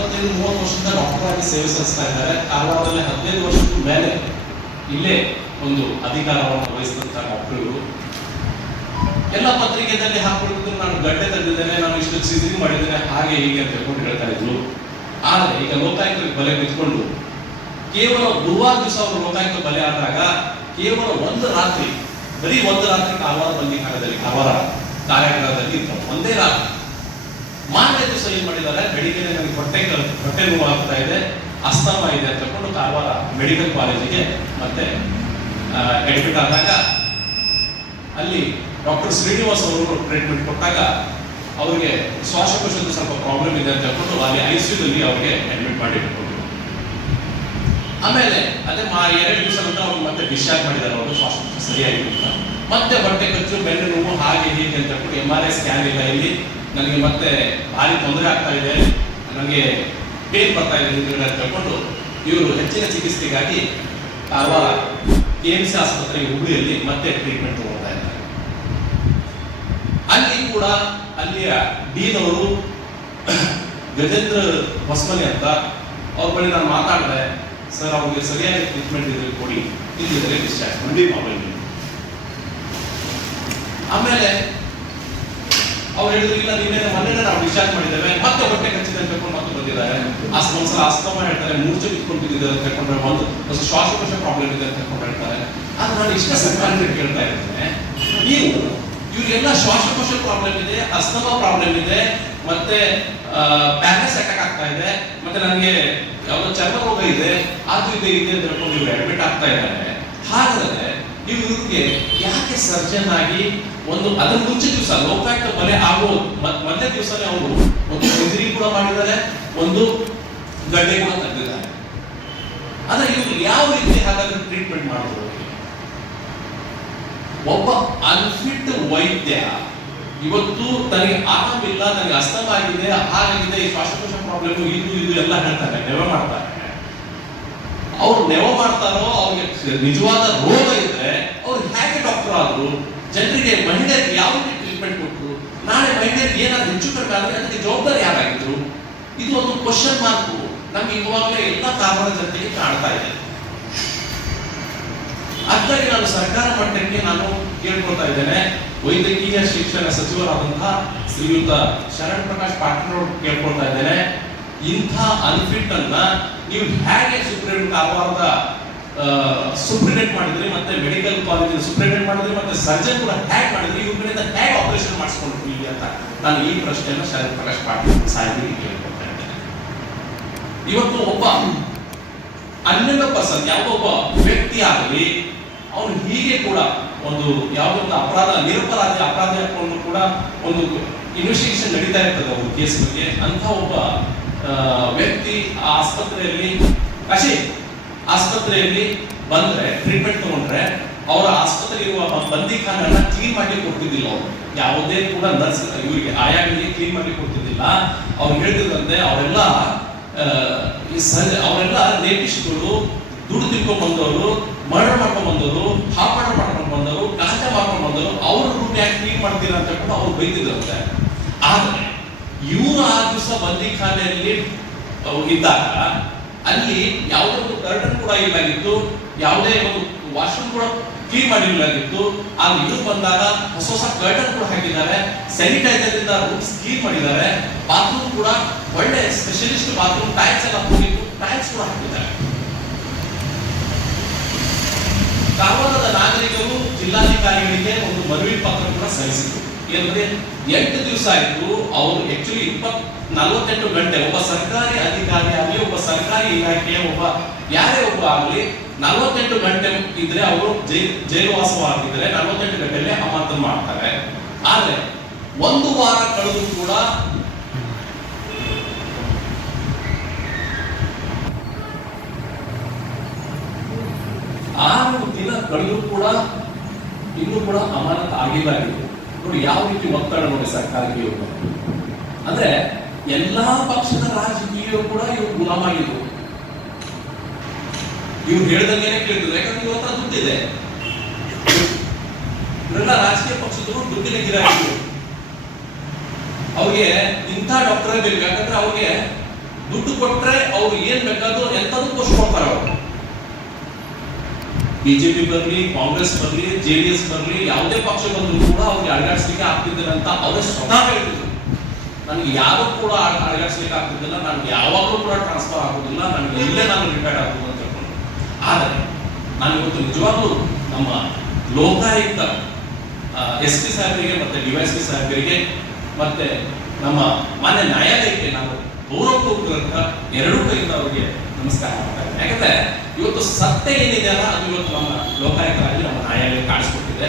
25-30 ವರ್ಷದಿಂದ ಡಾಕ್ಟರ್ ಆಗಿ ಸೇವೆ ಸಲ್ಲಿಸ್ತಾ ಇದ್ದಾರೆ. ಕಾರವಾರದಲ್ಲಿ 15 ವರ್ಷದ ಮೇಲೆ ಇಲ್ಲೇ ಒಂದು ಅಧಿಕಾರವನ್ನು ವಹಿಸಿದಂತ ಡಾಕ್ಟರ್ಗಳು. ಎಲ್ಲ ಪತ್ರಿಕೆಯಲ್ಲಿ ಹಾಕೊಳ್ತಿದ್ರು, ನಾನು ಗಡ್ಡೆ ತಂದಿದ್ದೇನೆ, ನಾನು ಇಷ್ಟು ಸಿದ್ಧಿ ಮಾಡಿದ್ದೇನೆ, ಹಾಗೆ ಹೀಗೆ ಅಂತ ಹೇಳ್ಕೊಂಡು ಹೇಳ್ತಾ ಇದ್ರು. ಆದರೆ ಈಗ ಲೋಕಾಯುಕ್ತರಿಗೆ ಬಲೆ ಬಿತ್ಕೊಂಡು ಕೇವಲ ಗುರುವಾರ ದಿವಸ ಅವರು ಲೋಕಾಯುಕ್ತ ಬಲೆ ಆದಾಗ ಕೇವಲ ಒಂದು ರಾತ್ರಿ, ಬರೀ ಒಂದು ರಾತ್ರಿ ಕಾರವಾರ ಬಂದಿಖಾನದಲ್ಲಿ, ಕಾರವಾರ ಕಾರ್ಯಾಗಾರದಲ್ಲಿ ಇದ್ರು. ಒಂದೇ ರಾತ್ರಿ. ಮಾರನೇ ದಿವಸ ಏನ್ ಮಾಡಿದ್ದಾರೆ, ಬೆಳಿಗ್ಗೆ ನನಗೆ ಹೊಟ್ಟೆ ನೋವು ಆಗ್ತಾ ಇದೆ, ಅಸ್ತಮ ಇದೆ ಅಂತ ಹೇಳ್ಕೊಂಡು ಕಾರವಾರ ಮೆಡಿಕಲ್ ಕಾಲೇಜಿಗೆ ಮತ್ತೆ ಅಡ್ಮಿಟ್ ಆದಾಗ ಅಲ್ಲಿ ಡಾಕ್ಟರ್ ಶ್ರೀನಿವಾಸ್ ಅವರು ಟ್ರೀಟ್ಮೆಂಟ್ ಕೊಟ್ಟಾಗ ಅವರಿಗೆ ಶ್ವಾಸಕೋಶದ ಸ್ವಲ್ಪ ಪ್ರಾಬ್ಲಮ್ ಇದೆ ಅಂತ ಹೇಳ್ಕೊಂಡು ಅಲ್ಲಿ ಐಸಿಯುದಲ್ಲಿ ಅವ್ರಿಗೆ ಅಡ್ಮಿಟ್ ಮಾಡಿಟ್ಕೊಂಡು, ಆಮೇಲೆ ಅದೇ 2 ದಿವಸ ನಂತರ ಅವ್ರು ಮತ್ತೆ ಡಿಸ್ಚಾರ್ಜ್ ಮಾಡಿದ್ದಾರೆ. ಅವರು ಶ್ವಾಸಕೋಶ ಸರಿಯಾಗಿಲ್ಲ, ಮತ್ತೆ ಹೊಟ್ಟೆ ಕಚ್ಚು, ಬೆನ್ನು ನೋವು, ಹಾಗೆ ಹೀಗೆ ಅಂತ ಹೇಳ್ಕೊಂಡು MRI ಸ್ಕ್ಯಾನ್ ಇಲ್ಲ, ಇಲ್ಲಿ ನನಗೆ ಮತ್ತೆ ಭಾರಿ ತೊಂದರೆ ಆಗ್ತಾ ಇದೆ, ನನಗೆ ಪೇನ್ ಬರ್ತಾ ಇದೆ ಅಂತ ಹೇಳ್ಕೊಂಡು ಇವರು ಹೆಚ್ಚಿನ ಚಿಕಿತ್ಸೆಗಾಗಿ ಕಾರವಾರ KMC ಆಸ್ಪತ್ರೆಗೆ ಹುಬ್ಳಿಯಲ್ಲಿ ಮತ್ತೆ ಟ್ರೀಟ್ಮೆಂಟ್ ತಗೊಳ್ತಾ ಇದ್ದಾರೆ. ಅಲ್ಲಿ ಕೂಡ ಅಲ್ಲಿಯ ಡೀನ್ ಅವರು ಗಜೇಂದ್ರ ಹೊಸಮನಿ ಅಂತ, ಅವ್ರ ಬಳಿ ನಾನು ಮಾತಾಡಿದೆ, ಸರ್ ಅವ್ರಿಗೆ ಸರಿಯಾಗಿ ಟ್ರೀಟ್ಮೆಂಟ್ ಇದ್ರೆ ಕೊಡಿ, ಇಲ್ಲಿದ್ರೆ ಡಿಸ್ಚಾರ್ಜ್ ಮಾಡಿ ಪ್ರಾಬ್ಲಮ್. ಆಮೇಲೆ ಅವ್ರು ಹೇಳಿದ್ರು, ಇಲ್ಲ ಮೊನ್ನೆ ನಾವು ಡಿಸ್ಚಾರ್ಜ್ ಮಾಡಿದ್ದೇವೆ, ಮತ್ತೆ ಹೊಟ್ಟೆ ಕಚ್ಚಿದೆ ಅಂತ ಹೇಳ್ಕೊಂಡು ಮತ್ತೆ ಬಂದಿದ್ದಾರೆ. ಒಂದ್ಸಲ ಅಸ್ತಮ ಹೇಳ್ತಾರೆ, ಮೂರ್ಛೆ ಬಿಟ್ಕೊಂಡು ಬಿದ್ದಿದ್ದಾರೆ ಅಂತ ಹೇಳ್ಕೊಂಡ್ರೆ, ಒಂದು ಶ್ವಾಸಕೋಶ ಪ್ರಾಬ್ಲಮ್ ಇದೆ ಅಂತ ಹೇಳ್ಕೊಂಡು ಹೇಳ್ತಾರೆ. ಆದ್ರೆ ನಾನು ಇಷ್ಟ ಸರ್ಕಾರಕ್ಕೆ ಕೇಳ್ತಾ ಇದ್ದೇನೆ, ಇವ್ರಿಗೆಲ್ಲ ಶ್ವಾಸಕೋಶ ಪ್ರಾಬ್ಲಮ್ ಇದೆ, ಅಸ್ತಮ ಪ್ರಾಬ್ಲಮ್ ಇದೆ, ಮತ್ತೆ ಪ್ಯಾರಲೈಸ್ ಅಟ್ಯಾಕ್ ಆಗ್ತಾ ಇದೆ, ಮತ್ತೆ ನನಗೆ ಯಾವ್ದೋ ಚರ್ಮ ರೋಗ ಇದೆ, ಅದು ಇದೆ ಅಂತ ಹೇಳ್ಕೊಂಡು ಇವ್ರು ಅಡ್ಮಿಟ್ ಆಗ್ತಾ ಇದ್ದಾರೆ. ಹಾಗಾದ್ರೆ ಇವ್ರಿಗೆ ಯಾಕೆ ಸರ್ಜನ್ ಆಗಿ ಅದರ ಮುಂಚೆ ದಿವಸ ಲೋಕಾಯುಕ್ತ ಬಲೆ ಆಗೋ ಮೊದಲನೇ ದಿವಸನೇ ಅವರು ಒಂದು ಸರ್ಜರಿ ಕೂಡ ಮಾಡಿದ್ದಾರೆ, ಒಂದು ಗಡ್ಡೆ ಕೂಡ ತೆಗೆದಿದ್ದಾರೆ. ಆದ್ರೆ ಇವ್ರು ಯಾವ ರೀತಿ ಹಾಗಾದ್ರೆ ಟ್ರೀಟ್ಮೆಂಟ್ ಮಾಡಿದ್ರು? ಒಬ್ಬ ಅನ್ಫಿಟ್ ವೈದ್ಯ ಇವತ್ತು ತನಗೆ ಆರಾಮಿಲ್ಲ, ನನಗೆ ಅಸ್ತಮ ಆಗಿದೆ, ಹಾಗಾಗಿದೆ, ಈ ಶ್ವಾಸಕೋಶ ಪ್ರಾಬ್ಲಮ್, ಇದು ಎಲ್ಲ ಹೇಳ್ತಾರೆ, ನೆವ ಮಾಡ್ತಾರೆ. ಅವ್ರು ನೆವ ಮಾಡ್ತಾರೋ, ಅವ್ರಿಗೆ ನಿಜವಾದ ರೋಗ ಇದ್ರೆ ಅವ್ರು ಹೇಗೆ ಡಾಕ್ಟರ್ ಆದ್ರು? ಜನರಿಗೆ, ಮಹಿಳೆಯರಿಗೆ ಯಾವ ರೀತಿ ಟ್ರೀಟ್ಮೆಂಟ್ ಕೊಟ್ಟರು? ನಾಳೆ ಮಹಿಳೆಯರಿಗೆ ಏನಾದ್ರು ಹೆಚ್ಚು ಕಡಿಮೆ ಆದ್ರೆ ಅದಕ್ಕೆ ಜವಾಬ್ದಾರಿ ಯಾರಾಗಿದ್ರು? ಇದು ಒಂದು ಕ್ವಶನ್ ಮಾರ್ಕ್ ನಮ್ಗೆ ಇವಾಗಲೇ ಎಲ್ಲ ಕಾರವಾರ ಜನತೆಗೆ ಕಾಣ್ತಾ ಇದೆ. ಅದಕ್ಕಾಗಿ ನಾನು ಸರ್ಕಾರ ಮಟ್ಟಕ್ಕೆ ನಾನು ಕೇಳ್ಕೊಳ್ತಾ ಇದ್ದೇನೆ, ವೈದ್ಯಕೀಯ ಶಿಕ್ಷಣ ಸಚಿವರಾದಂತಹ ಶ್ರೀಯುತ ಶರಣ್ ಪ್ರಕಾಶ್ ಪಾಟೀಲ್ ಅವರು ಕೇಳ್ಕೊಳ್ತಾ ಇದ್ದೇನೆ, ಇಂಥ ಅನ್ಫಿಟ್ ಅನ್ನ ನೀವು ಹೇಗೆ ಕಾರವಾರದ ಸೂಪ್ರಿಡೆಂಟ್ ಮಾಡಿದ್ರಿ, ಮತ್ತೆ ಮೆಡಿಕಲ್ ಕಾಲೇಜಿನ ಸೂಪ್ರಿಡೆಂಟ್ ಮಾಡಿದ್ರಿ, ಮತ್ತೆ ಸರ್ಜನ್ ಕೂಡ ಹೇಗೆ ಮಾಡಿದ್ರಿ, ಇವ್ರ ಕಡೆಯಿಂದ ಹೇಗೆ ಆಪರೇಷನ್ ಮಾಡಿಸ್ಕೊಂಡ್ರಿ ಅಂತ ನಾನು ಈ ಪ್ರಶ್ನೆಯನ್ನು ಶರಣ್ ಪ್ರಕಾಶ್ ಪಾಟೀಲ್ ಸಾಹೇಬರಿಗೆ ಕೇಳ್ಕೊಳ್ತಾ ಇದ್ದೇನೆ. ಇವತ್ತು ಒಬ್ಬ ಅನ್ಯದ ಪರ್ಸನ್, ಯಾವುದೋ ಒಬ್ಬ ವ್ಯಕ್ತಿ ಆಗಲಿ, ಅವನು ಹೀಗೆ ಕೂಡ ಒಂದು ಯಾವುದೋ ಒಂದು ಅಪರಾಧ, ನಿರಪರಾಧಿ ಅಪರಾಧ ಹಾಕೊಂಡು ಕೂಡ ಒಂದು ಇನ್ವೆಸ್ಟಿಗೇಷನ್ ನಡೀತಾ ಇರ್ತದೆ ಒಂದು ಕೇಸ್ ಬಗ್ಗೆ. ಅಂತ ಒಬ್ಬ ವ್ಯಕ್ತಿ ಆ ಆಸ್ಪತ್ರೆಯಲ್ಲಿ ಬಂದ್ರೆ, ಟ್ರೀಟ್ಮೆಂಟ್ ತಗೊಂಡ್ರೆ, ಅವರ ಆಸ್ಪತ್ರೆ ಇರುವ ಬಂದಿಖಾನನ್ನ ಕ್ಲೀನ್ ಮಾಡ್ಲಿಕ್ಕೆ ಕೊಡ್ತಿದ್ದಿಲ್ಲ. ಅವರು ಯಾವುದೇ ಕೂಡ ನರ್ಸ್ ಇವರಿಗೆ ಆಯಾಗಳಿಗೆ ಕ್ಲೀನ್ ಮಾಡ್ಲಿಕ್ಕೆ ಕೊಡ್ತಿದ್ದಿಲ್ಲ. ಅವ್ರು ಹೇಳ್ತಿದ್ದಂತೆ ಅವರೆಲ್ಲ ರೇಪಿಸ್ಟ್ಗಳು, ದುಡ್ಡು ತಿಳ್ಕೊಂಡ್ ಬಂದವರು, ಮರ್ಡರ್ ಮಾಡ್ಕೊಂಡ್ ಬಂದವರು, ಹಾಫ್ ಮರ್ಡರ್ ಮಾಡ್ಕೊಂಡು ಬಂದವರು, ಗಾಂಜಾ ಮಾಡ್ಕೊಂಡು ಬಂದವರು, ಅವ್ರ ರೂಮ್ ಯಾಕೆ ಕ್ಲೀನ್ ಮಾಡ್ತೀರಾ ಅಂತ ಹೇಳ್ಕೊಂಡು ಅವ್ರು ಬೈತಿದ್ರಂತೆ. ಆದ್ರೆ ಇವರು ಆ ದಿವಸ ಬಂದಿಖಾನೆಯಲ್ಲಿ ಇದ್ದಾಗ ಅಲ್ಲಿ ಯಾವುದೇ ಒಂದು ಕರ್ಟನ್ ಕೂಡ ಇಲ್ಲಾಗಿತ್ತು, ಯಾವುದೇ ಒಂದು ವಾಶ್ರೂಮ್ ಕೂಡ ಕ್ಲೀನ್ ಮಾಡಿರಲಾಗಿತ್ತು. ಆಗ ಇವರು ಬಂದಾಗ ಹೊಸ ಕರ್ಟನ್ ಕೂಡ ಹಾಕಿದ್ದಾರೆ, ಸ್ಯಾನಿಟೈಸರ್ ಇಂದ ರೂಮ್ಸ್ ಕ್ಲೀನ್ ಮಾಡಿದ್ದಾರೆ, ಬಾತ್ರೂಮ್ ಕೂಡ ಒಳ್ಳೆ ಸ್ಪೆಷಲಿಸ್ಟ್ ಬಾತ್ರೂಮ್, ಟೈಲ್ಸ್ ಎಲ್ಲ ಹೋಗಿತ್ತು, ಟೈಲ್ಸ್ ಕೂಡ ಹಾಕಿದ್ದಾರೆ. ಕಾರವಾರದ ನಾಗರಿಕರು ಜಿಲ್ಲಾಧಿಕಾರಿಗಳಿಗೆ ಒಂದು ಮನವಿ ಪತ್ರ ಕೂಡ ಸಲ್ಲಿಸಿದ್ರು. ಏನಂದ್ರೆ 8 ದಿವಸ ಆಯ್ತು, ಅವರು ಆಕ್ಚುಲಿ 48 ಗಂಟೆ ಒಬ್ಬ ಸರ್ಕಾರಿ ಅಧಿಕಾರಿ ಆಗಲಿ, ಒಬ್ಬ ಸರ್ಕಾರಿ ಇಲಾಖೆಯ ಯಾರೇ ಒಬ್ಬ ಆಗಲಿ 48 ಗಂಟೆ ಇದ್ರೆ ಅವರು ಜೈಲುವಾಸವಾಗಿದ್ರೆ 48 ಗಂಟೆಯಲ್ಲಿ ಅಮಾನತು ಮಾಡ್ತಾರೆ. ಆದ್ರೆ 1 ವಾರ ಕಳೆದು ಕೂಡ ದಿನ ಕಳೆದು ಕೂಡ ಇನ್ನೂ ಕೂಡ ಅಮಾನತು ಆಗಿಲ್ಲ. ನೋಡಿ ಯಾವ ರೀತಿ ಒತ್ತಡ ನೋಡಿ ಸರ್ಕಾರಕ್ಕೆ. ಅಂದ್ರೆ ಎಲ್ಲಾ ಪಕ್ಷದ ರಾಜಕೀಯರು ಕೂಡ ಇವ್ರು ಗುಲಾಮಾಗಿದ್ರು. ಇವ್ರು ಹೇಳ್ದಂಗೆನೆ ಕೇಳಿದ್ರು, ಯಾಕಂದ್ರೆ ಇವ್ರ ಹತ್ರ ದುಡ್ಡಿದೆ. ಇವರೆಲ್ಲ ರಾಜಕೀಯ ಪಕ್ಷದವರು ದುಡ್ಡಿನ ಗಿರಾಕಿಗಳು. ಅವ್ರಿಗೆ ಇಂಥ ಡಾಕ್ಟರೇ ಬೇಕು, ಯಾಕಂದ್ರೆ ಅವ್ರಿಗೆ ದುಡ್ಡು ಕೊಟ್ರೆ ಅವ್ರು ಏನ್ ಬೇಕಾದ್ರೂ ಎಂತದೂ ಪೋಸ್ಟ್ ಕೊಡ್ತಾರೆ ಅವರು. ಬಿಜೆಪಿ ಬರ್ಲಿ, ಕಾಂಗ್ರೆಸ್ ಬರ್ಲಿ, ಜೆಡಿಎಸ್ ಬರ್ಲಿ, ಯಾವುದೇ ಪಕ್ಷ ಬಂದ್ರು ಕೂಡ ಅವ್ರಿಗೆ ಅಡಗಾಡಿಸ್ಲಿಕ್ಕೆ ಆಗ್ತಿದ್ದಿಲ್ಲ ಅಂತ ಅವರೇ ಸ್ವತಃ ಹೇಳ್ತಿದ್ರು. ನನಗೆ ಯಾರು ಕೂಡ ಅಡಗಾಡಿಸ್ಲಿಕ್ಕೆ ಆಗ್ತಿದ್ದಿಲ್ಲ, ನನಗೆ ಯಾವಾಗಲೂ ಕೂಡ ಟ್ರಾನ್ಸ್ಫರ್ ಆಗೋದಿಲ್ಲ, ನನಗೆ ಇಲ್ಲೇ ನಾನು ರಿಟೈರ್ಡ್ ಆಗೋದು ಅಂತ ಹೇಳ್ಕೊಂಡು. ಆದರೆ ನಾನು ಇವತ್ತು ನಿಜವಾಗ್ಲೂ ನಮ್ಮ ಲೋಕಾಯುಕ್ತ SP ಸಾಹೇಬರಿಗೆ ಮತ್ತೆ DYSP ಸಾಹೇಬರಿಗೆ ಮತ್ತೆ ನಮ್ಮ ಮಾನ್ಯ ನ್ಯಾಯಾಲಯಕ್ಕೆ ನಾನು ಗೌರವಪೂರ್ವಕ ಎರಡೂ ಕೈಯಿಂದ ಅವರಿಗೆ ನಮಸ್ಕಾರ ಮಾಡ್ತಾರೆ. ಯಾಕಂದ್ರೆ ಇವತ್ತು ಸತ್ಯ ಏನಿದೆ ಅಲ್ಲ, ಅದು ಇವತ್ತು ನಮ್ಮ ಲೋಕಾಯುಕ್ತರಾಗಿ ನಮ್ಮ ನ್ಯಾಯಾಲಯ ಕಾಣಿಸ್ಕೊಟ್ಟಿದೆ.